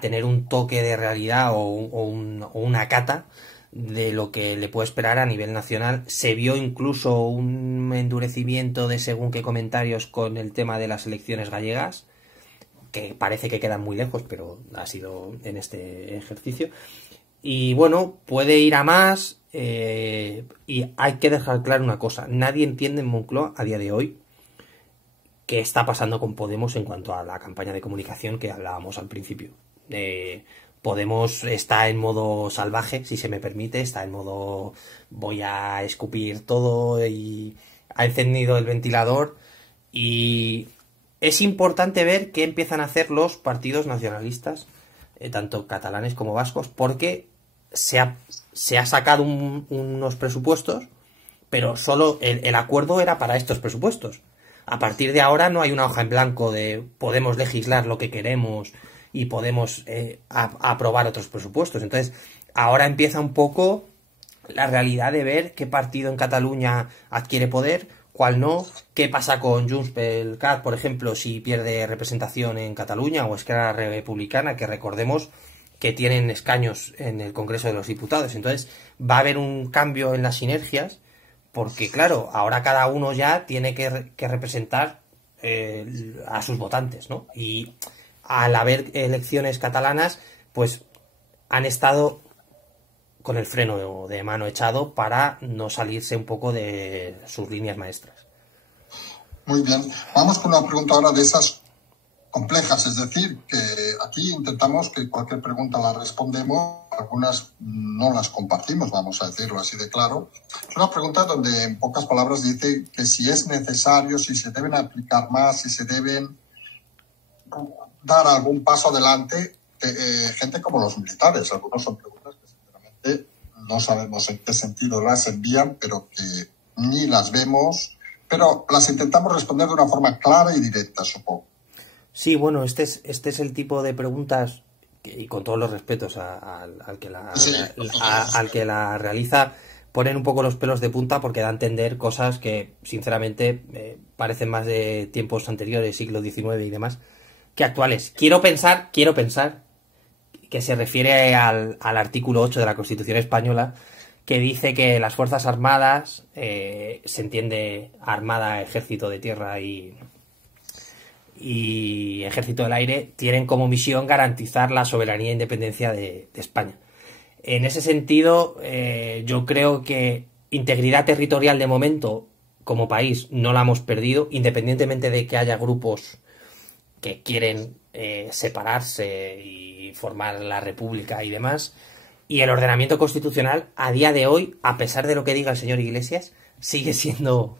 tener un toque de realidad o una cata de lo que le puede esperar a nivel nacional. Se vio incluso un endurecimiento de según qué comentarios con el tema de las elecciones gallegas, que parece que quedan muy lejos, pero ha sido en este ejercicio. Y bueno, puede ir a más, y hay que dejar claro una cosa. Nadie entiende en Moncloa a día de hoy qué está pasando con Podemos en cuanto a la campaña de comunicación que hablábamos al principio. Podemos está en modo salvaje, si se me permite, está en modo voy a escupir todo y ha encendido el ventilador, y es importante ver qué empiezan a hacer los partidos nacionalistas, tanto catalanes como vascos, porque se ha sacado unos presupuestos, pero solo el acuerdo era para estos presupuestos. A partir de ahora no hay una hoja en blanco de podemos legislar lo que queremos y podemos aprobar otros presupuestos. Entonces, ahora empieza un poco la realidad de ver qué partido en Cataluña adquiere poder, cuál no, qué pasa con Junts pel Cat, por ejemplo, si pierde representación en Cataluña, o Esquerra Republicana, que recordemos que tienen escaños en el Congreso de los Diputados. Entonces, va a haber un cambio en las sinergias, porque claro, ahora cada uno ya tiene que representar a sus votantes, ¿no? Y al haber elecciones catalanas, pues han estado con el freno de mano echado para no salirse un poco de sus líneas maestras. Muy bien. Vamos con una pregunta ahora de esas complejas, es decir, que aquí intentamos que cualquier pregunta la respondemos, algunas no las compartimos, vamos a decirlo así de claro. Es una pregunta donde en pocas palabras dice que si es necesario, si se deben aplicar más, si se deben dar algún paso adelante, gente como los militares. Algunos son preguntas que sinceramente no sabemos en qué sentido las envían, pero que ni las vemos, pero las intentamos responder de una forma clara y directa, supongo. Sí, bueno, este es el tipo de preguntas, y con todos los respetos al que la realiza, ponen un poco los pelos de punta porque da a entender cosas que, sinceramente, parecen más de tiempos anteriores, siglo XIX y demás, que actuales. Quiero pensar que se refiere al artículo 8 de la Constitución Española, que dice que las Fuerzas Armadas, se entiende Armada, Ejército de Tierra y Ejército del Aire, tienen como misión garantizar la soberanía e independencia de España. En ese sentido, yo creo que integridad territorial de momento, como país, no la hemos perdido, independientemente de que haya grupos que quieren separarse y formar la república y demás. Y el ordenamiento constitucional, a día de hoy, a pesar de lo que diga el señor Iglesias, sigue siendo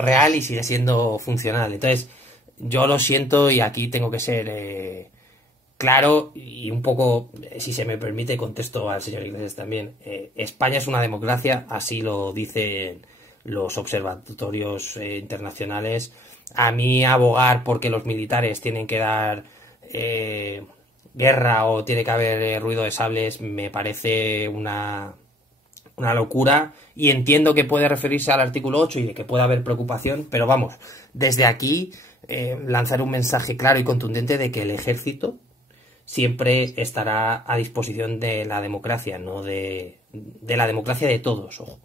real y sigue siendo funcional. Entonces, yo lo siento y aquí tengo que ser claro y un poco, si se me permite, contesto al señor Iglesias también. España es una democracia, así lo dicen los observatorios internacionales. A mí abogar porque los militares tienen que dar guerra o tiene que haber ruido de sables me parece una locura, y entiendo que puede referirse al artículo 8 y de que pueda haber preocupación, pero vamos, desde aquí lanzar un mensaje claro y contundente de que el ejército siempre estará a disposición de la democracia, no de la democracia de todos, ojo.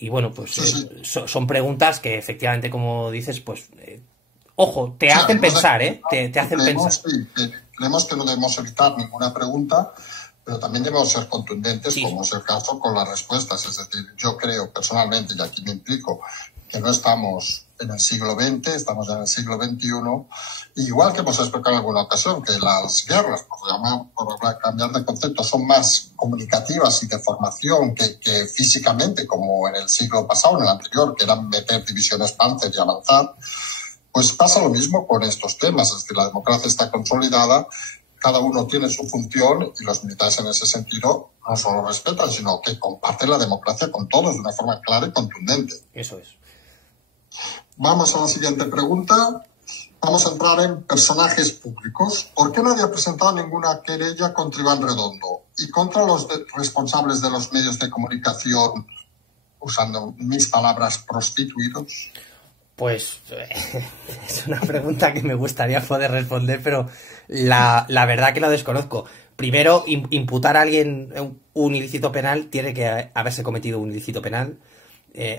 Y bueno, pues son preguntas que efectivamente, como dices, pues ojo, te hacen pensar, te hacen pensar. Creemos que no debemos evitar ninguna pregunta, pero también debemos ser contundentes, como es el caso, con las respuestas. Es decir, yo creo personalmente, y aquí me implico, que no estamos en el siglo XX, estamos en el siglo XXI, igual que hemos explicado en alguna ocasión, que las guerras, por cambiar de concepto, son más comunicativas y de formación que físicamente, como en el siglo pasado, en el anterior, que eran meter divisiones Panzer y avanzar. Pues pasa lo mismo con estos temas, es decir, la democracia está consolidada, cada uno tiene su función y los militares en ese sentido no solo respetan, sino que comparten la democracia con todos de una forma clara y contundente. Eso es. Vamos a la siguiente pregunta. Vamos a entrar en personajes públicos. ¿Por qué nadie ha presentado ninguna querella contra Iván Redondo y contra los responsables de los medios de comunicación, usando mis palabras, prostituidos? Pues es una pregunta que me gustaría poder responder, pero la verdad que lo desconozco. Primero, imputar a alguien un ilícito penal tiene que haberse cometido un ilícito penal.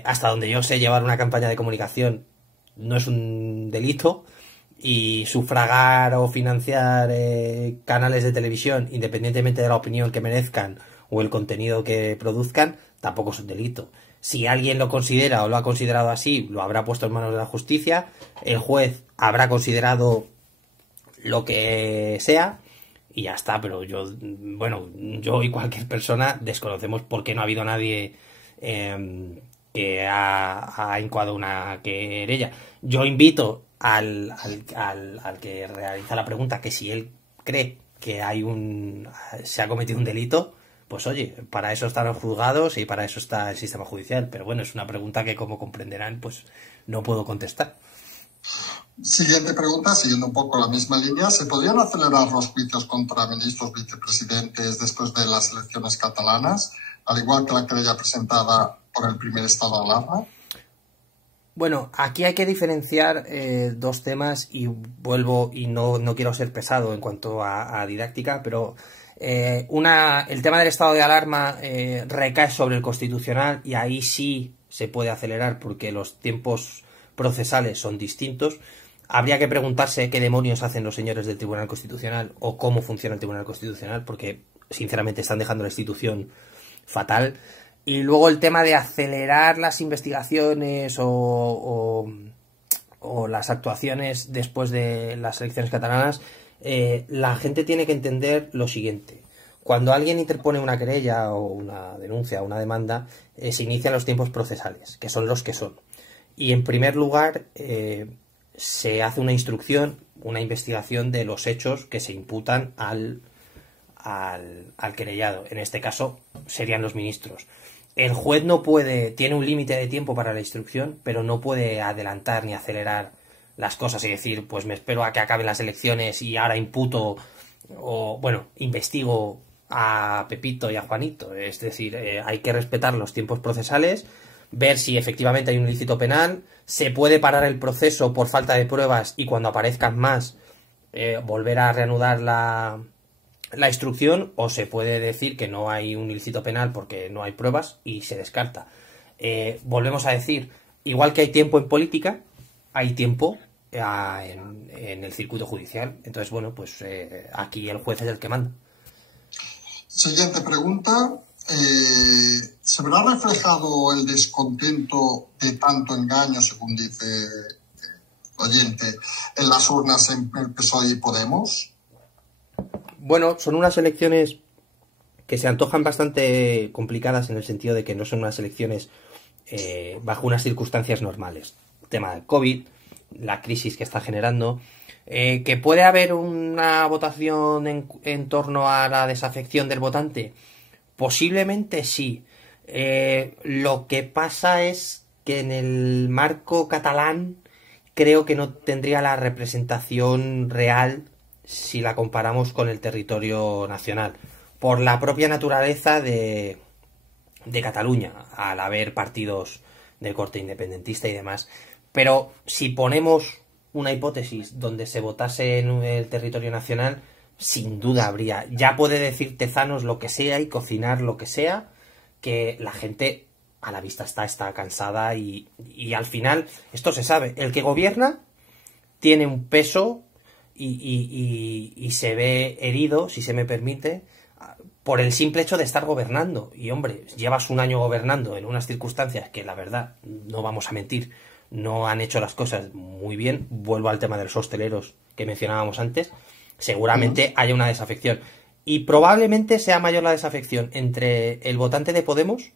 Hasta donde yo sé, llevar una campaña de comunicación no es un delito, y sufragar o financiar canales de televisión, independientemente de la opinión que merezcan o el contenido que produzcan, tampoco es un delito. Si alguien lo considera o lo ha considerado así, lo habrá puesto en manos de la justicia, el juez habrá considerado lo que sea y ya está. Pero yo y cualquier persona desconocemos por qué no ha habido nadie que ha incoado una querella. Yo invito al que realiza la pregunta, que si él cree que se ha cometido un delito, pues oye, para eso están los juzgados y para eso está el sistema judicial. Pero bueno, es una pregunta que, como comprenderán, pues no puedo contestar. Siguiente pregunta, siguiendo un poco la misma línea. ¿Se podrían acelerar los juicios contra ministros vicepresidentes después de las elecciones catalanas, al igual que la querella presentada por el primer estado de alarma? Bueno, aquí hay que diferenciar dos temas, y vuelvo, y no quiero ser pesado en cuanto a didáctica, pero el tema del estado de alarma recae sobre el Constitucional, y ahí sí se puede acelerar porque los tiempos procesales son distintos. Habría que preguntarse qué demonios hacen los señores del Tribunal Constitucional o cómo funciona el Tribunal Constitucional, porque sinceramente están dejando la institución fatal. Y luego el tema de acelerar las investigaciones o las actuaciones después de las elecciones catalanas, la gente tiene que entender lo siguiente. Cuando alguien interpone una querella o una denuncia o una demanda, se inician los tiempos procesales, que son los que son. Y en primer lugar, se hace una instrucción, una investigación de los hechos que se imputan al querellado. En este caso serían los ministros. El juez tiene un límite de tiempo para la instrucción, pero no puede adelantar ni acelerar las cosas y decir, pues me espero a que acaben las elecciones y ahora imputo investigo a Pepito y a Juanito. Es decir, hay que respetar los tiempos procesales, ver si efectivamente hay un ilícito penal, se puede parar el proceso por falta de pruebas y cuando aparezcan más volver a reanudar la instrucción, o se puede decir que no hay un ilícito penal porque no hay pruebas y se descarta. Volvemos a decir, igual que hay tiempo en política, hay tiempo en el circuito judicial. Entonces, bueno, pues aquí el juez es el que manda. Siguiente pregunta. ¿Se verá reflejado el descontento de tanto engaño, según dice el oyente, en las urnas en el PSOE y Podemos? Bueno, son unas elecciones que se antojan bastante complicadas en el sentido de que no son unas elecciones bajo unas circunstancias normales. El tema del COVID, la crisis que está generando, que puede haber una votación en torno a la desafección del votante. Posiblemente sí. Lo que pasa es que en el marco catalán creo que no tendría la representación real si la comparamos con el territorio nacional, por la propia naturaleza de Cataluña, al haber partidos de corte independentista y demás. Pero si ponemos una hipótesis donde se votase en el territorio nacional, sin duda habría. Ya puede decir Tezanos lo que sea y cocinar lo que sea, que la gente a la vista está cansada y al final, esto se sabe, el que gobierna tiene un peso y se ve herido, si se me permite, por el simple hecho de estar gobernando. Y hombre, llevas un año gobernando en unas circunstancias que la verdad, no vamos a mentir, no han hecho las cosas muy bien. Vuelvo al tema de los hosteleros que mencionábamos antes. Seguramente haya una desafección. Y probablemente sea mayor la desafección entre el votante de Podemos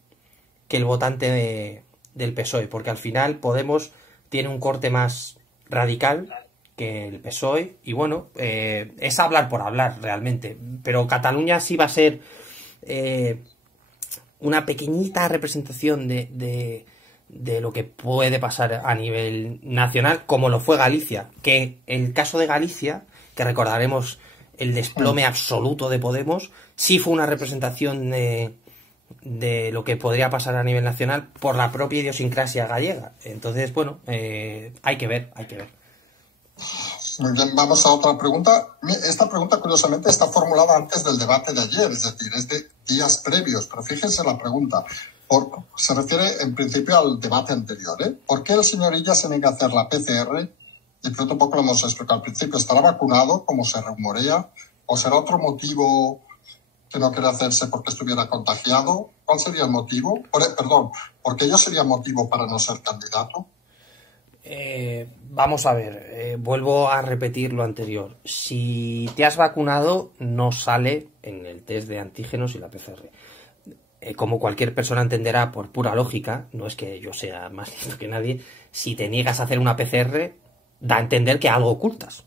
que el votante del PSOE, porque al final Podemos tiene un corte más radical que el PSOE, y bueno, es hablar por hablar realmente, pero Cataluña sí va a ser una pequeñita representación de lo que puede pasar a nivel nacional, como lo fue Galicia, que el caso de Galicia, que recordaremos el desplome absoluto de Podemos, sí fue una representación de lo que podría pasar a nivel nacional por la propia idiosincrasia gallega. Entonces, bueno, hay que ver. Muy bien, vamos a otra pregunta. Esta pregunta, curiosamente, está formulada antes del debate de ayer, es decir, es de días previos, pero fíjense la pregunta. Se refiere, en principio, al debate anterior. ¿Por qué el señor Illa se niega a hacer la PCR? Y creo que un poco lo hemos explicado al principio. ¿Estará vacunado, como se rumorea? ¿O será otro motivo que no quiere hacerse porque estuviera contagiado? ¿Cuál sería el motivo? ¿Por qué ello sería motivo para no ser candidato? Vamos a ver, vuelvo a repetir lo anterior. Si te has vacunado, no sale en el test de antígenos y la PCR. Como cualquier persona entenderá por pura lógica, no es que yo sea más listo que nadie, si te niegas a hacer una PCR, da a entender que algo ocultas.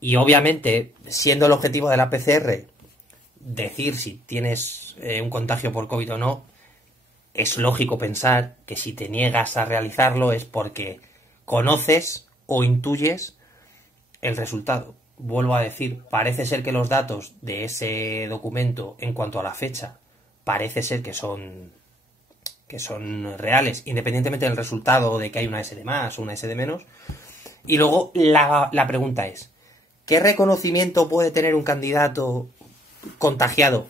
Y obviamente, siendo el objetivo de la PCR decir si tienes un contagio por COVID o no, es lógico pensar que si te niegas a realizarlo es porque conoces o intuyes el resultado. Vuelvo a decir, parece ser que los datos de ese documento en cuanto a la fecha parece ser que son reales, independientemente del resultado de que hay una S de más o una S de menos. Y luego la pregunta es, ¿qué reconocimiento puede tener un candidato contagiado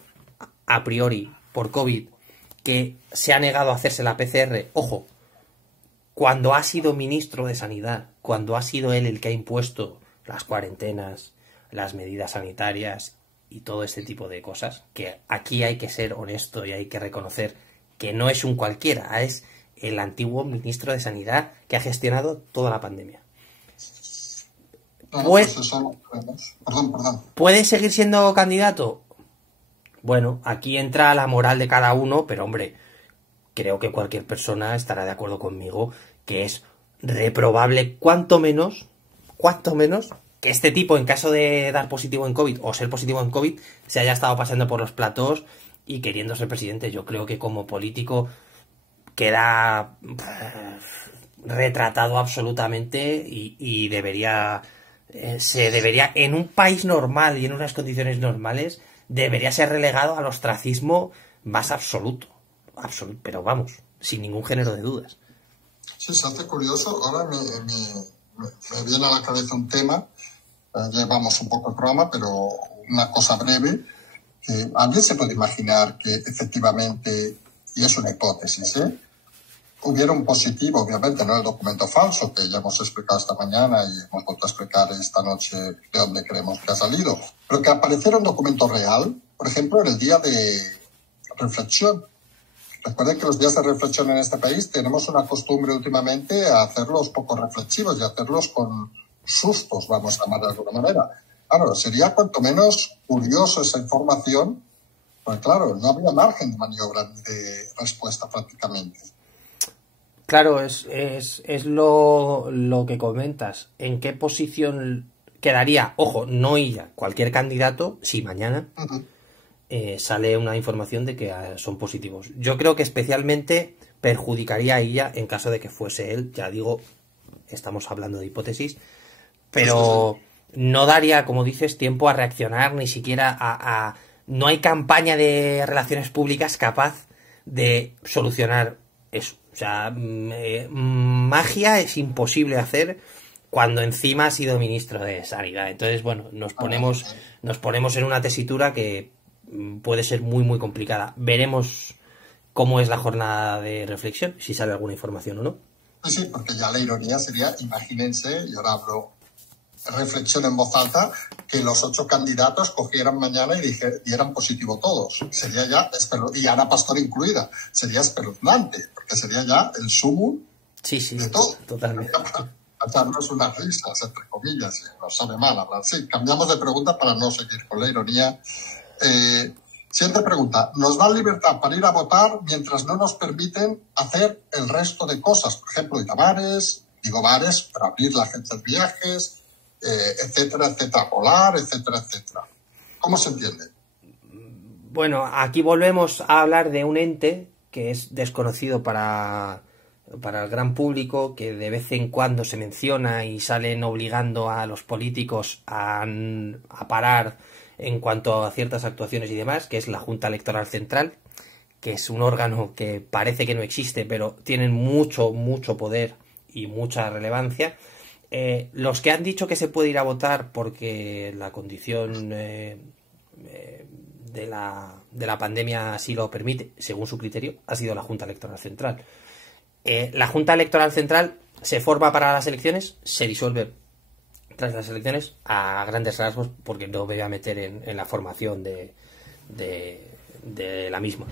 a priori por COVID que se ha negado a hacerse la PCR? Ojo, cuando ha sido ministro de Sanidad, cuando ha sido él el que ha impuesto las cuarentenas, las medidas sanitarias y todo este tipo de cosas, que aquí hay que ser honesto y hay que reconocer que no es un cualquiera, es el antiguo ministro de Sanidad que ha gestionado toda la pandemia. ¿Puede seguir siendo candidato? Bueno, aquí entra la moral de cada uno, pero hombre, creo que cualquier persona estará de acuerdo conmigo que es reprobable, cuanto menos, que este tipo, en caso de dar positivo en COVID o ser positivo en COVID, se haya estado pasando por los platos y queriendo ser presidente. Yo creo que como político queda retratado absolutamente y se debería, en un país normal y en unas condiciones normales, debería ser relegado al ostracismo más absoluto, pero vamos, sin ningún género de dudas. Sí, se hace curioso. Ahora me viene a la cabeza un tema, llevamos un poco el programa, pero una cosa breve. ¿Alguien se puede imaginar que efectivamente, y es una hipótesis, hubiera un positivo, obviamente no el documento falso que ya hemos explicado esta mañana y hemos vuelto a explicar esta noche de dónde creemos que ha salido, pero que apareciera un documento real, por ejemplo, en el día de reflexión. Recuerden que los días de reflexión en este país tenemos una costumbre últimamente a hacerlos poco reflexivos y hacerlos con sustos, vamos a llamar de alguna manera. Claro, sería cuanto menos curioso esa información, porque claro, no habría margen de maniobra de respuesta prácticamente. Claro, es lo que comentas. ¿En qué posición quedaría? Ojo, no ella, cualquier candidato, si mañana sale una información de que son positivos. Yo creo que especialmente perjudicaría a ella en caso de que fuese él. Ya digo, estamos hablando de hipótesis, pero no daría, como dices, tiempo a reaccionar, ni siquiera no hay campaña de relaciones públicas capaz de solucionar eso. O sea, magia es imposible hacer cuando encima ha sido ministro de Sanidad. Entonces, bueno, nos ponemos en una tesitura que puede ser muy, muy complicada. Veremos cómo es la jornada de reflexión, si sale alguna información o no. Sí, porque ya la ironía sería, imagínense, y ahora hablo reflexión en voz alta, que los 8 candidatos cogieran mañana y dieran positivo todos. Sería ya, y Ana Pastor incluida, sería espeluznante, porque sería ya el sumum de todo. Totalmente. A echarnos unas risas, entre comillas, y nos sabe mal hablar. Sí, cambiamos de pregunta para no seguir con la ironía. Siguiente pregunta. ¿Nos dan libertad para ir a votar mientras no nos permiten hacer el resto de cosas? Por ejemplo, ir a bares, para abrir la agencia de viajes, etcétera, etcétera, volar, etcétera, etcétera. ¿Cómo se entiende? Bueno, aquí volvemos a hablar de un ente que es desconocido para el gran público, que de vez en cuando se menciona y salen obligando a los políticos a parar en cuanto a ciertas actuaciones y demás, que es la Junta Electoral Central, que es un órgano que parece que no existe, pero tienen mucho, mucho poder y mucha relevancia. Los que han dicho que se puede ir a votar porque la condición de la pandemia así lo permite, según su criterio, ha sido la Junta Electoral Central. La Junta Electoral Central se forma para las elecciones, se disuelve tras las elecciones a grandes rasgos, porque no me voy a meter en la formación de la misma.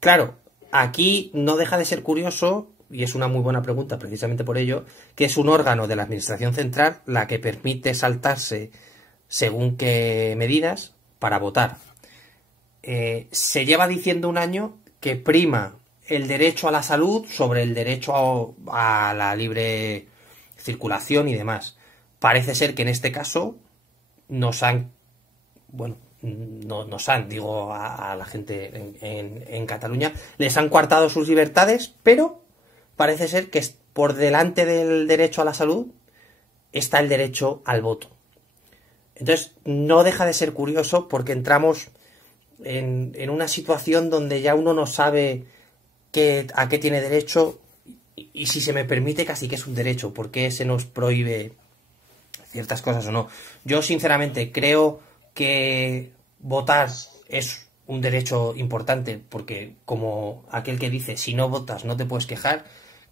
Claro, aquí no deja de ser curioso, y es una muy buena pregunta precisamente por ello, que es un órgano de la Administración Central la que permite saltarse según qué medidas para votar. Se lleva diciendo un año que prima el derecho a la salud sobre el derecho a la libre circulación y demás. Parece ser que en este caso digo a la gente en Cataluña, les han coartado sus libertades, pero parece ser que por delante del derecho a la salud está el derecho al voto. Entonces, no deja de ser curioso, porque entramos en una situación donde ya uno no sabe a qué tiene derecho, y si se me permite casi que es un derecho, porque se nos prohíbe ciertas cosas o no. Yo sinceramente creo que votar es un derecho importante, porque como aquel que dice, si no votas no te puedes quejar.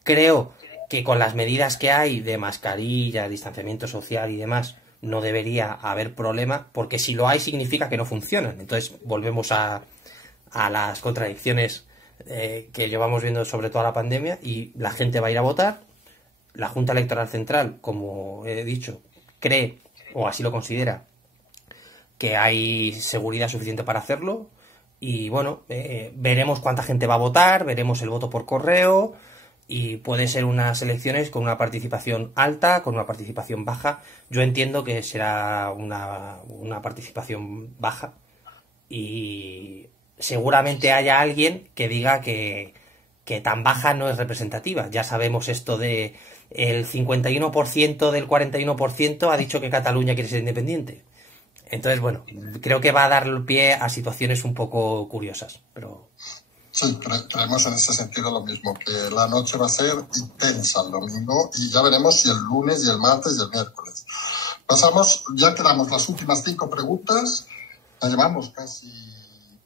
Creo que con las medidas que hay de mascarilla, distanciamiento social y demás, no debería haber problema, porque si lo hay significa que no funcionan. Entonces volvemos a las contradicciones que llevamos viendo sobre toda la pandemia, y la gente va a ir a votar. La Junta Electoral Central, como he dicho, cree, o así lo considera, que hay seguridad suficiente para hacerlo, y bueno, veremos cuánta gente va a votar, veremos el voto por correo, y puede ser unas elecciones con una participación alta, con una participación baja. Yo entiendo que será una participación baja, y seguramente haya alguien que diga que tan baja no es representativa. Ya sabemos esto de el 51% del 41% ha dicho que Cataluña quiere ser independiente. Entonces, bueno, creo que va a dar pie a situaciones un poco curiosas, pero... Sí, creemos en ese sentido lo mismo, que la noche va a ser intensa el domingo, y ya veremos si el lunes y el martes y el miércoles. Pasamos, ya quedamos las últimas 5 preguntas, ya llevamos casi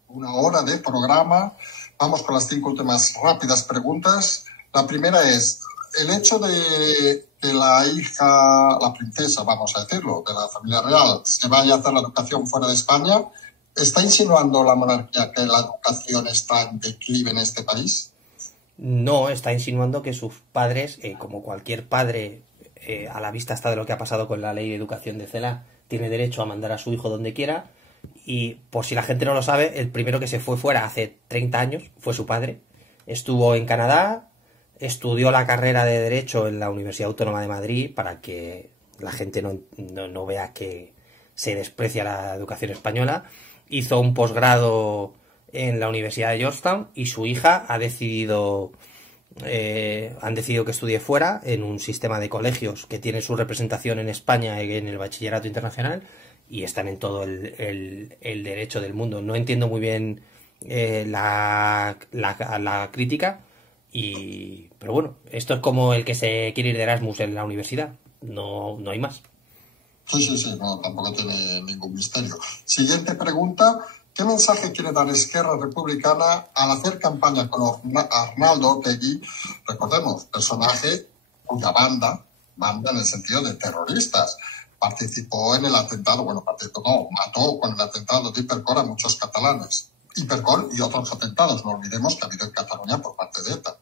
1 hora de programa. Vamos con las 5 últimas rápidas preguntas. La primera es, el hecho de que la hija, la princesa, vamos a decirlo, de la familia real, se vaya a hacer la educación fuera de España, ¿está insinuando la monarquía que la educación está en declive en este país? No, está insinuando que sus padres, como cualquier padre, a la vista está de lo que ha pasado con la ley de educación de Cela, tiene derecho a mandar a su hijo donde quiera. Y por si la gente no lo sabe, el primero que se fue fuera hace 30 años fue su padre. Estuvo en Canadá, estudió la carrera de Derecho en la Universidad Autónoma de Madrid para que la gente no vea que se desprecia la educación española. Hizo un posgrado en la Universidad de Georgetown y su hija han decidido que estudie fuera en un sistema de colegios que tiene su representación en España en el bachillerato internacional y están en todo el derecho del mundo. No entiendo muy bien la crítica, pero bueno, esto es como el que se quiere ir de Erasmus en la universidad, no hay más. Sí, no, tampoco tiene ningún misterio. Siguiente pregunta. ¿Qué mensaje quiere dar Esquerra Republicana al hacer campaña con Arnaldo Otegi? Recordemos, personaje cuya banda en el sentido de terroristas, participó en el atentado, mató con el atentado de Hipercor a muchos catalanes. Hipercor y otros atentados, no olvidemos que ha habido en Cataluña por parte de ETA.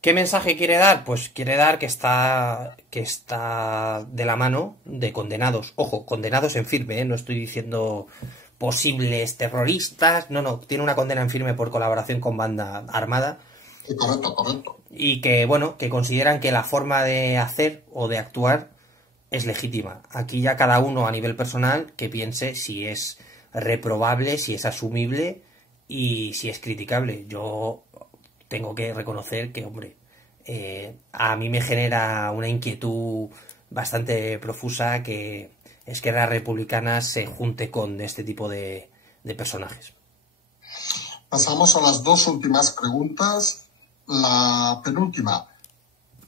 ¿Qué mensaje quiere dar? Pues quiere dar que está de la mano de condenados. Ojo, condenados en firme, ¿eh? No estoy diciendo posibles terroristas. No, tiene una condena en firme por colaboración con banda armada. Sí, correcto. Y que consideran que la forma de hacer o de actuar es legítima. Aquí ya cada uno a nivel personal que piense si es reprobable, si es asumible y si es criticable. Yo tengo que reconocer que, a mí me genera una inquietud bastante profusa que Esquerra Republicana se junte con este tipo de personajes. Pasamos a las dos últimas preguntas. La penúltima,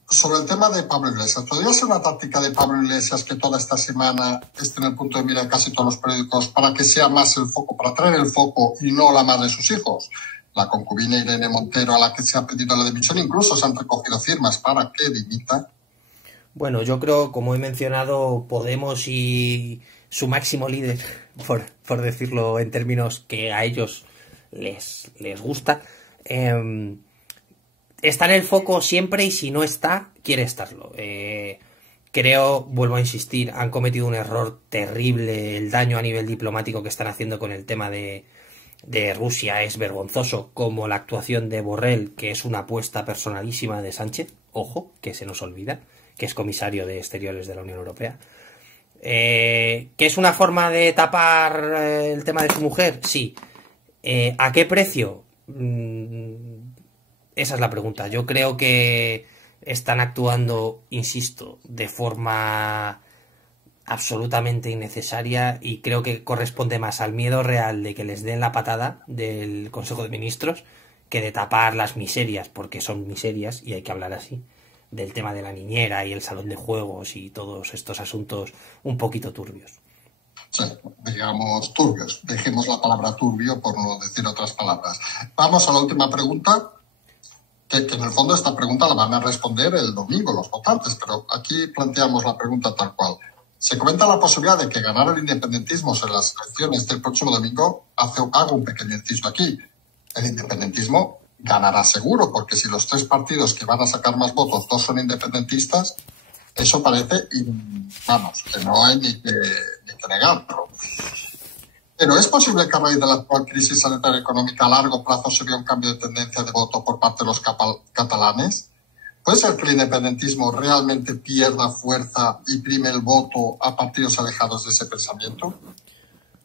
sobre el tema de Pablo Iglesias. ¿Podría ser una táctica de Pablo Iglesias que toda esta semana esté en el punto de mira de casi todos los periódicos para que sea más el foco, para traer el foco y no la madre de sus hijos? La concubina Irene Montero, a la que se ha pedido la dimisión, incluso se han recogido firmas para que dimita. Bueno, yo creo, como he mencionado, Podemos y su máximo líder, por decirlo en términos que a ellos les gusta, está en el foco siempre y si no está, quiere estarlo. Creo, vuelvo a insistir, han cometido un error terrible. El daño a nivel diplomático que están haciendo con el tema de Rusia es vergonzoso, como la actuación de Borrell, que es una apuesta personalísima de Sánchez, ojo, que se nos olvida, que es comisario de Exteriores de la Unión Europea. ¿Que es una forma de tapar el tema de su mujer? Sí. ¿A qué precio? Esa es la pregunta. Yo creo que están actuando, insisto, de forma absolutamente innecesaria y creo que corresponde más al miedo real de que les den la patada del Consejo de Ministros que de tapar las miserias, porque son miserias y hay que hablar así, del tema de la niñera y el salón de juegos y todos estos asuntos un poquito turbios. Sí, digamos turbios. Dejemos la palabra turbio por no decir otras palabras. Vamos a la última pregunta, que en el fondo esta pregunta la van a responder el domingo los votantes, pero aquí planteamos la pregunta tal cual. Se comenta la posibilidad de que ganar el independentismo en las elecciones del próximo domingo. Hago un pequeño inciso aquí. El independentismo ganará seguro, porque si los tres partidos que van a sacar más votos, dos son independentistas, eso parece, que no hay ni que negarlo. Pero ¿es posible que a raíz de la actual crisis sanitaria y económica a largo plazo se vea un cambio de tendencia de voto por parte de los catalanes? ¿Puede ser que el independentismo realmente pierda fuerza y prime el voto a partidos alejados de ese pensamiento?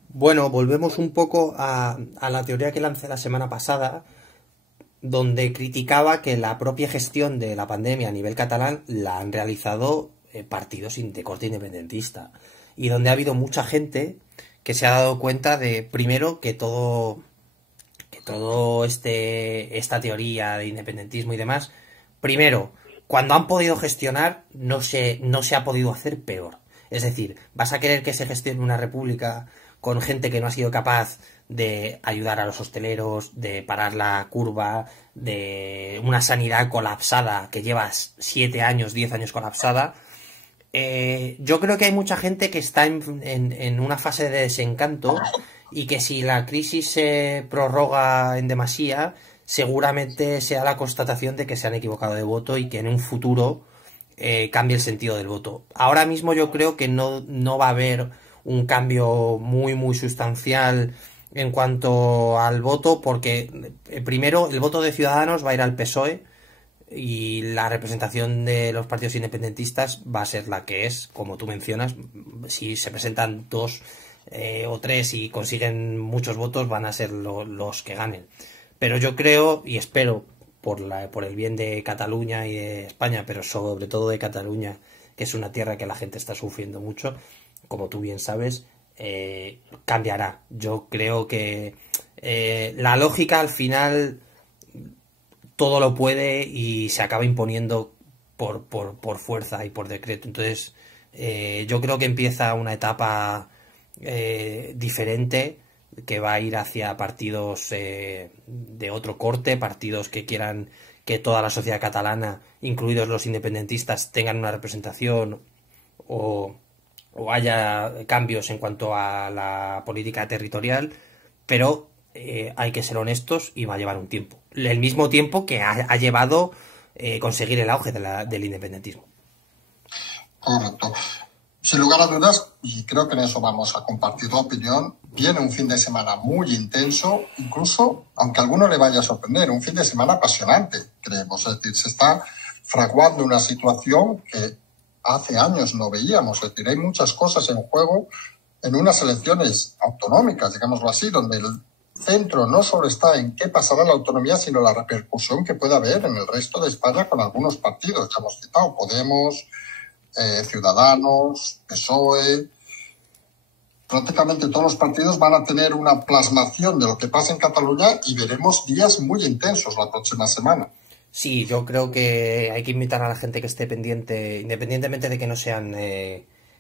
Bueno, volvemos un poco a la teoría que lancé la semana pasada, donde criticaba que la propia gestión de la pandemia a nivel catalán la han realizado partidos de corte independentista, y donde ha habido mucha gente que se ha dado cuenta de, primero, que todo esta teoría de independentismo y demás, primero, cuando han podido gestionar, no se ha podido hacer peor. Es decir, vas a querer que se gestione una república con gente que no ha sido capaz de ayudar a los hosteleros, de parar la curva, de una sanidad colapsada que lleva 7 años, 10 años colapsada. Yo creo que hay mucha gente que está en una fase de desencanto y que si la crisis se prorroga en demasía, seguramente sea la constatación de que se han equivocado de voto y que en un futuro cambie el sentido del voto. Ahora mismo yo creo que no va a haber un cambio muy sustancial en cuanto al voto, porque primero el voto de Ciudadanos va a ir al PSOE y la representación de los partidos independentistas va a ser la que es, como tú mencionas. Si se presentan 2 o 3 y consiguen muchos votos, van a ser los que ganen. Pero yo creo y espero, por el bien de Cataluña y de España, pero sobre todo de Cataluña, que es una tierra que la gente está sufriendo mucho, como tú bien sabes, cambiará. Yo creo que la lógica al final todo lo puede y se acaba imponiendo por fuerza y por decreto. Entonces yo creo que empieza una etapa diferente, que va a ir hacia partidos de otro corte, partidos que quieran que toda la sociedad catalana, incluidos los independentistas, tengan una representación o haya cambios en cuanto a la política territorial, pero hay que ser honestos y va a llevar un tiempo. El mismo tiempo que ha llevado conseguir el auge del independentismo. Correcto. Sin lugar a dudas, y creo que en eso vamos a compartir la opinión, viene un fin de semana muy intenso, incluso, aunque a alguno le vaya a sorprender, un fin de semana apasionante, creemos. Es decir, se está fraguando una situación que hace años no veíamos. Es decir, hay muchas cosas en juego en unas elecciones autonómicas, digámoslo así, donde el centro no solo está en qué pasará en la autonomía, sino la repercusión que puede haber en el resto de España con algunos partidos. Ya hemos citado Podemos, Ciudadanos, PSOE. Prácticamente todos los partidos van a tener una plasmación de lo que pasa en Cataluña y veremos días muy intensos la próxima semana. Sí, yo creo que hay que invitar a la gente que esté pendiente, independientemente de que no sean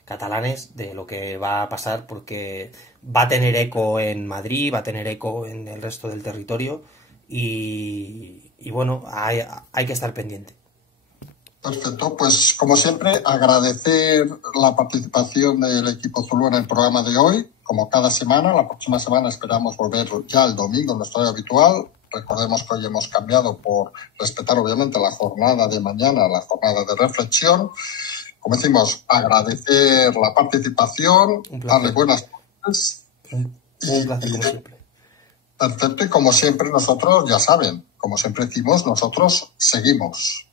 catalanes, de lo que va a pasar, porque va a tener eco en Madrid, va a tener eco en el resto del territorio y bueno, hay que estar pendiente. Perfecto, pues como siempre agradecer la participación del equipo Zulu en el programa de hoy. Como cada semana, la próxima semana esperamos volver ya el domingo en nuestro horario habitual. Recordemos que hoy hemos cambiado por respetar obviamente la jornada de mañana, la jornada de reflexión. Como decimos, agradecer la participación, darle buenas noches. Un placer, como siempre. Perfecto, y como siempre nosotros, ya saben, como siempre decimos, nosotros seguimos.